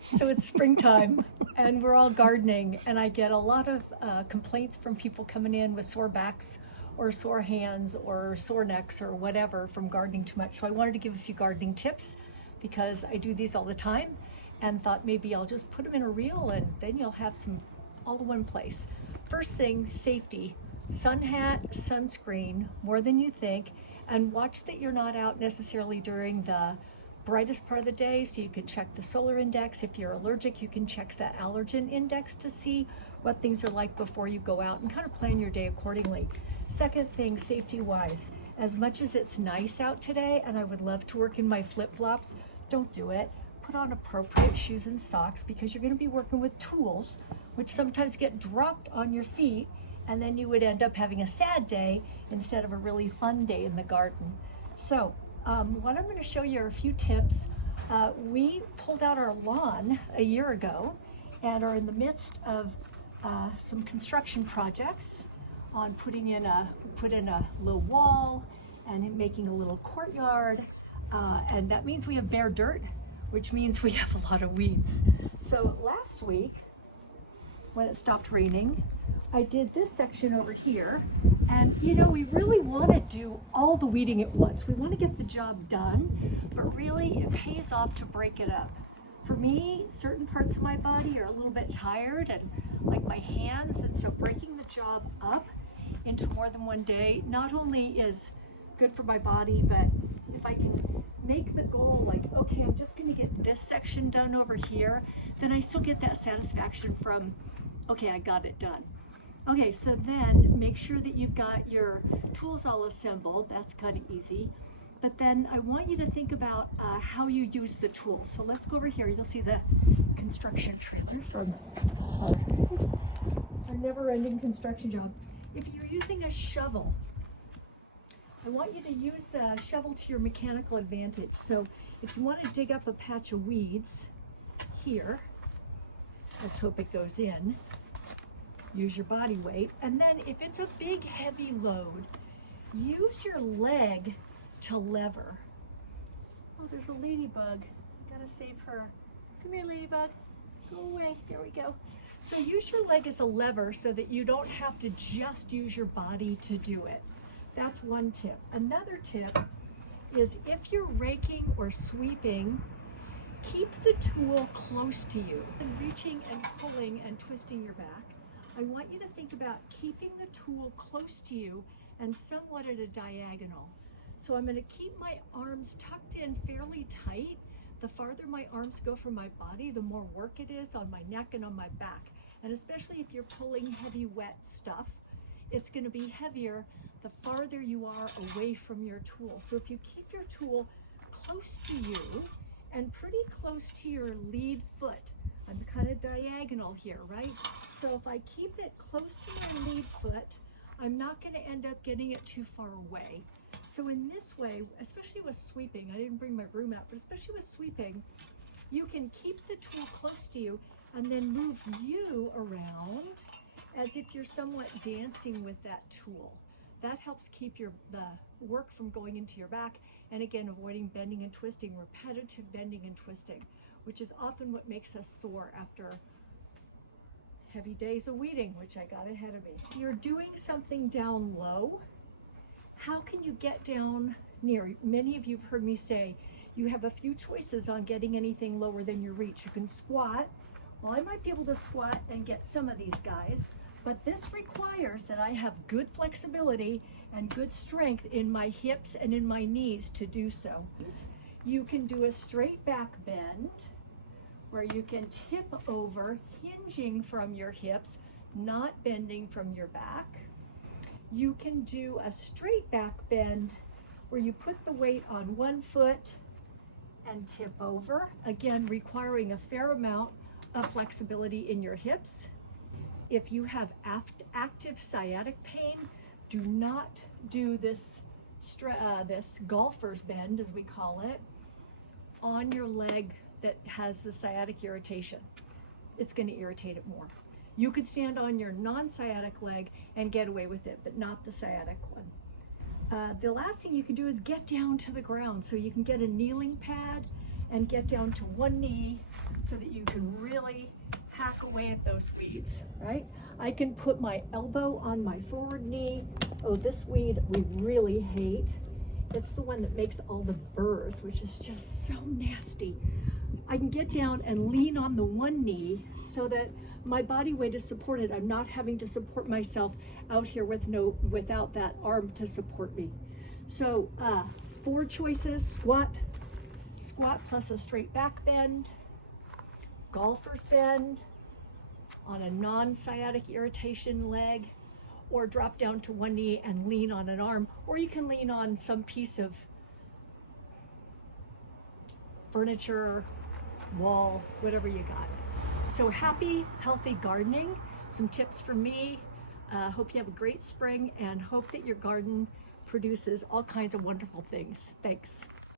So it's springtime and we're all gardening, and I get a lot of complaints from people coming in with sore backs or sore hands or sore necks or whatever from gardening too much. So I wanted to give a few gardening tips because I do these all the time, and thought maybe I'll just put them in a reel and then you'll have some all in one place. First thing, safety. Sun hat, sunscreen, more than you think, and watch that you're not out necessarily during the brightest part of the day, so you can check the solar index. If you're allergic, you can check that allergen index to see what things are like before you go out and kind of plan your day accordingly. Second thing, safety wise, as much as it's nice out today and I would love to work in my flip-flops, don't do it. Put on appropriate shoes and socks, because you're going to be working with tools which sometimes get dropped on your feet, and then you would end up having a sad day instead of a really fun day in the garden. So what I'm going to show you are a few tips. We pulled out our lawn a year ago and are in the midst of some construction projects on put in a low wall and making a little courtyard, and that means we have bare dirt, which means we have a lot of weeds. So last week, when it stopped raining, I did this section over here, and you know, we really want to do all the weeding at once. We want to get the job done, but really it pays off to break it up. For me, certain parts of my body are a little bit tired, and like my hands, and so breaking the job up into more than one day not only is good for my body, but if I can make the goal like, okay, I'm just going to get this section done over here, then I still get that satisfaction from, okay, I got it done. Okay, so then make sure that you've got your tools all assembled. That's kind of easy. But then I want you to think about how you use the tools. So let's go over here. You'll see the construction trailer from our never-ending construction job. If you're using a shovel, I want you to use the shovel to your mechanical advantage. So if you want to dig up a patch of weeds here, let's hope it goes in. Use your body weight, and then if it's a big heavy load, use your leg to lever. Oh, there's a ladybug. Gotta save her. Come here, ladybug. Go away. There we go. So use your leg as a lever so that you don't have to just use your body to do it. That's one tip. Another tip is if you're raking or sweeping, keep the tool close to you. And reaching and pulling and twisting your back, I want you to think about keeping the tool close to you and somewhat at a diagonal. So I'm going to keep my arms tucked in fairly tight. The farther my arms go from my body, the more work it is on my neck and on my back. And especially if you're pulling heavy, wet stuff, it's going to be heavier the farther you are away from your tool. So if you keep your tool close to you and pretty close to your lead foot, I'm kind of diagonal here, right? So if I keep it close to my lead foot, I'm not going to end up getting it too far away. So in this way, especially with sweeping, I didn't bring my broom out, but especially with sweeping, you can keep the tool close to you and then move you around as if you're somewhat dancing with that tool. That helps keep the work from going into your back, and again, avoiding bending and twisting, repetitive bending and twisting, which is often what makes us sore after heavy days of weeding, which I got ahead of me. You're doing something down low. How can you get down near? Many of you have heard me say you have a few choices on getting anything lower than your reach. You can squat. Well, I might be able to squat and get some of these guys, but this requires that I have good flexibility and good strength in my hips and in my knees to do so. You can do a straight back bend where you can tip over, hinging from your hips, not bending from your back. You can do a straight back bend where you put the weight on one foot and tip over, again requiring a fair amount of flexibility in your hips. If you have active sciatic pain, do not do this golfer's bend, as we call it, on your leg that has the sciatic irritation. It's going to irritate it more. You could stand on your non-sciatic leg and get away with it, but not the sciatic one. The last thing you can do is get down to the ground. So you can get a kneeling pad and get down to one knee so that you can really hack away at those weeds, right? I can put my elbow on my forward knee. Oh, this weed we really hate. It's the one that makes all the burrs, which is just so nasty. I can get down and lean on the one knee so that my body weight is supported. I'm not having to support myself out here without that arm to support me. So 4 choices: squat plus a straight back bend, golfer's bend on a non-sciatic irritation leg, or drop down to one knee and lean on an arm, or you can lean on some piece of furniture, wall, whatever you got. So happy, healthy gardening. Some tips from me. Hope you have a great spring and hope that your garden produces all kinds of wonderful things. Thanks.